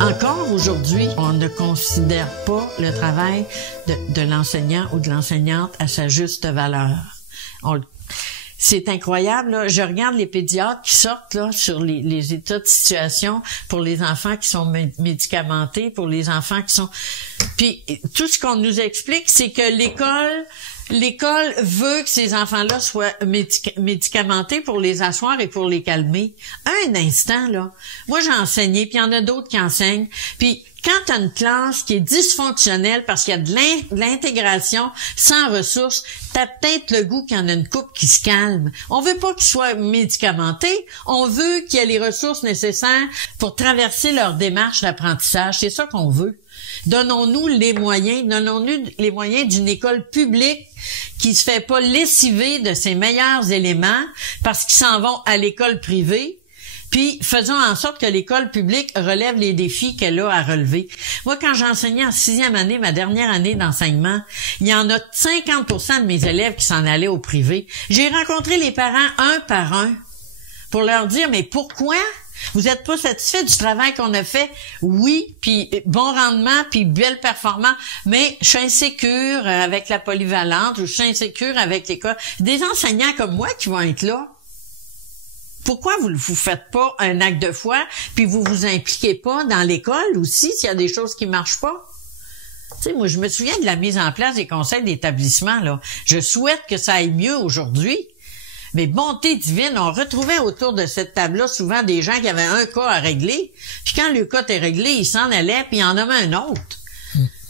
Encore aujourd'hui, on ne considère pas le travail de l'enseignant ou de l'enseignante à sa juste valeur. C'est incroyable, là. Je regarde les pédiatres qui sortent là sur les états de situation pour les enfants qui sont médicamentés, pour les enfants qui sont... Puis tout ce qu'on nous explique, c'est que l'école veut que ces enfants-là soient médicamentés pour les asseoir et pour les calmer. Un instant, là. Moi, j'ai enseigné, puis il y en a d'autres qui enseignent. Puis quand tu as une classe qui est dysfonctionnelle parce qu'il y a de l'intégration sans ressources, t'as peut-être le goût qu'il y en a une couple qui se calme. On veut pas qu'ils soient médicamentés. On veut qu'il y ait les ressources nécessaires pour traverser leur démarche d'apprentissage. C'est ça qu'on veut. Donnons-nous les moyens d'une école publique qui se fait pas lessiver de ses meilleurs éléments parce qu'ils s'en vont à l'école privée. Puis, faisons en sorte que l'école publique relève les défis qu'elle a à relever. Moi, quand j'enseignais en 6e année, ma dernière année d'enseignement, il y en a 50% de mes élèves qui s'en allaient au privé. J'ai rencontré les parents un par un pour leur dire, mais pourquoi vous n'êtes pas satisfait du travail qu'on a fait? Oui, puis bon rendement, puis belle performance, mais je suis insécure avec la polyvalente, ou je suis insécure avec l'école. Des enseignants comme moi qui vont être là. Pourquoi vous faites pas un acte de foi, puis vous vous impliquez pas dans l'école aussi, s'il y a des choses qui marchent pas? Tu sais, moi, je me souviens de la mise en place des conseils d'établissement, là. Je souhaite que ça aille mieux aujourd'hui. Mais bonté divine, on retrouvait autour de cette table-là souvent des gens qui avaient un cas à régler, puis quand le cas était réglé, ils s'en allaient, puis ils en nommaient un autre.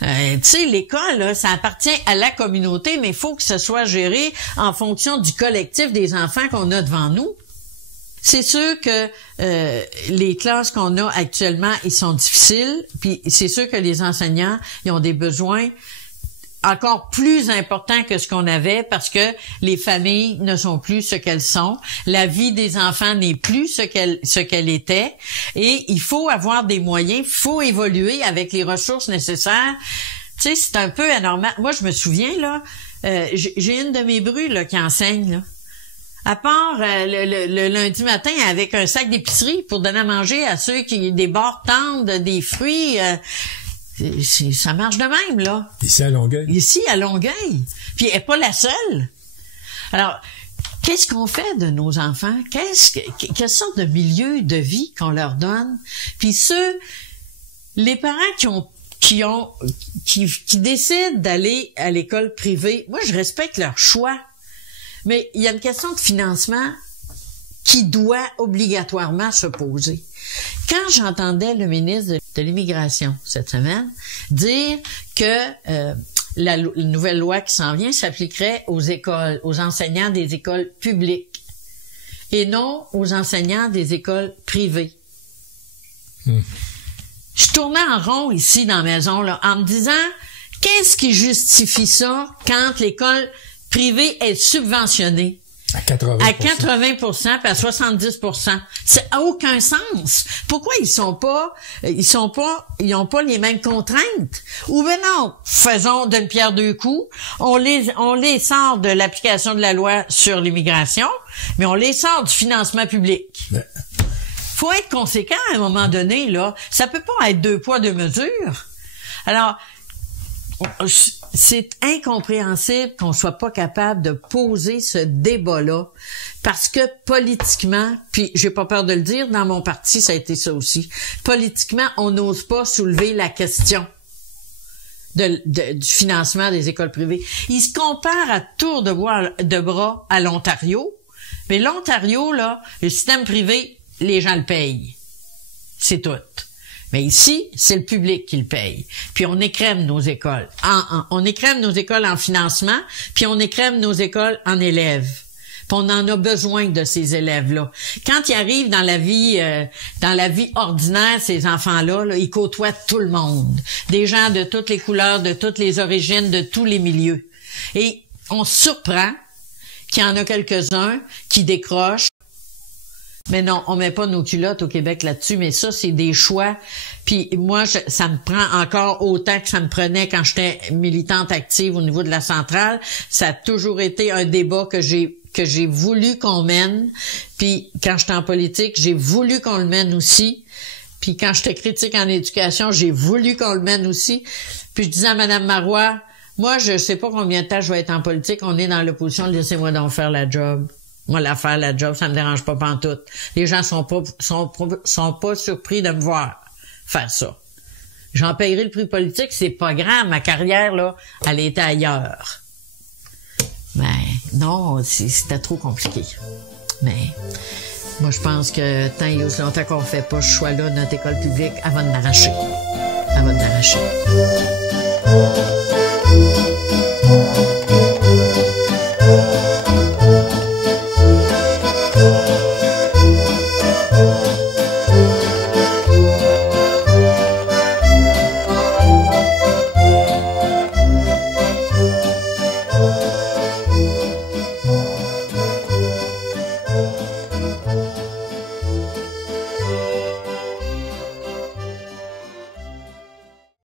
Tu sais, l'école, là, ça appartient à la communauté, mais il faut que ce soit géré en fonction du collectif des enfants qu'on a devant nous. C'est sûr que les classes qu'on a actuellement, ils sont difficiles, puis c'est sûr que les enseignants, ils ont des besoins encore plus importants que ce qu'on avait parce que les familles ne sont plus ce qu'elles sont, la vie des enfants n'est plus ce qu'elle était, et il faut avoir des moyens, il faut évoluer avec les ressources nécessaires. Tu sais, c'est un peu anormal. Moi, je me souviens, là, j'ai une de mes brues là, qui enseigne, là. À part le lundi matin avec un sac d'épicerie pour donner à manger à ceux qui des bords tendres, des fruits, ça marche de même, là. Ici à Longueuil. Ici à Longueuil. Puis elle n'est pas la seule. Alors, qu'est-ce qu'on fait de nos enfants? Quelle sorte de milieu de vie qu'on leur donne? Puis les parents qui décident d'aller à l'école privée, moi, je respecte leur choix. Mais il y a une question de financement qui doit obligatoirement se poser. Quand j'entendais le ministre de l'Immigration cette semaine dire que la nouvelle loi qui s'en vient s'appliquerait aux écoles, aux enseignants des écoles publiques et non aux enseignants des écoles privées. Je tournais en rond ici dans la maison là, en me disant qu'est-ce qui justifie ça quand l'école privée est subventionnée à 80%, puis à 70%. Ça n'a aucun sens. Pourquoi ils ont pas les mêmes contraintes? Ou ben non, faisons d'une pierre deux coups. On les sort de l'application de la loi sur l'immigration, mais on les sort du financement public. Ouais. Faut être conséquent à un moment donné, là. Ça peut pas être deux poids, deux mesures. Alors, c'est incompréhensible qu'on soit pas capable de poser ce débat-là parce que politiquement, puis j'ai pas peur de le dire, dans mon parti, ça a été ça aussi. Politiquement, on n'ose pas soulever la question du financement des écoles privées. Ils se comparent à tour de bras à l'Ontario, mais l'Ontario, là, le système privé, les gens le payent. C'est tout. Mais ici, c'est le public qui le paye. Puis on écrème nos écoles. On écrème nos écoles en financement, puis on écrème nos écoles en élèves. Puis on en a besoin de ces élèves-là. Quand ils arrivent dans la vie ordinaire, ces enfants-là, là, ils côtoient tout le monde. Des gens de toutes les couleurs, de toutes les origines, de tous les milieux. Et on se surprend qu'il y en a quelques-uns qui décrochent. Mais non, on met pas nos culottes au Québec là-dessus, mais ça, c'est des choix. Puis moi, ça me prend encore autant que ça me prenait quand j'étais militante active au niveau de la centrale. Ça a toujours été un débat que j'ai voulu qu'on mène. Puis quand j'étais en politique, j'ai voulu qu'on le mène aussi. Puis quand j'étais critique en éducation, j'ai voulu qu'on le mène aussi. Puis je disais à Mme Marois, moi, je sais pas combien de temps je vais être en politique. On est dans l'opposition, laissez-moi donc faire la job. Moi, la job, ça me dérange pas pantoute. Les gens sont pas surpris de me voir faire ça. J'en payerai le prix politique, c'est pas grave. Ma carrière, là, elle était ailleurs. Mais non, c'était trop compliqué. Mais moi, je pense que tant et aussi longtemps qu'on fait pas ce choix-là, notre école publique, elle va nous arracher. Elle va nous arracher.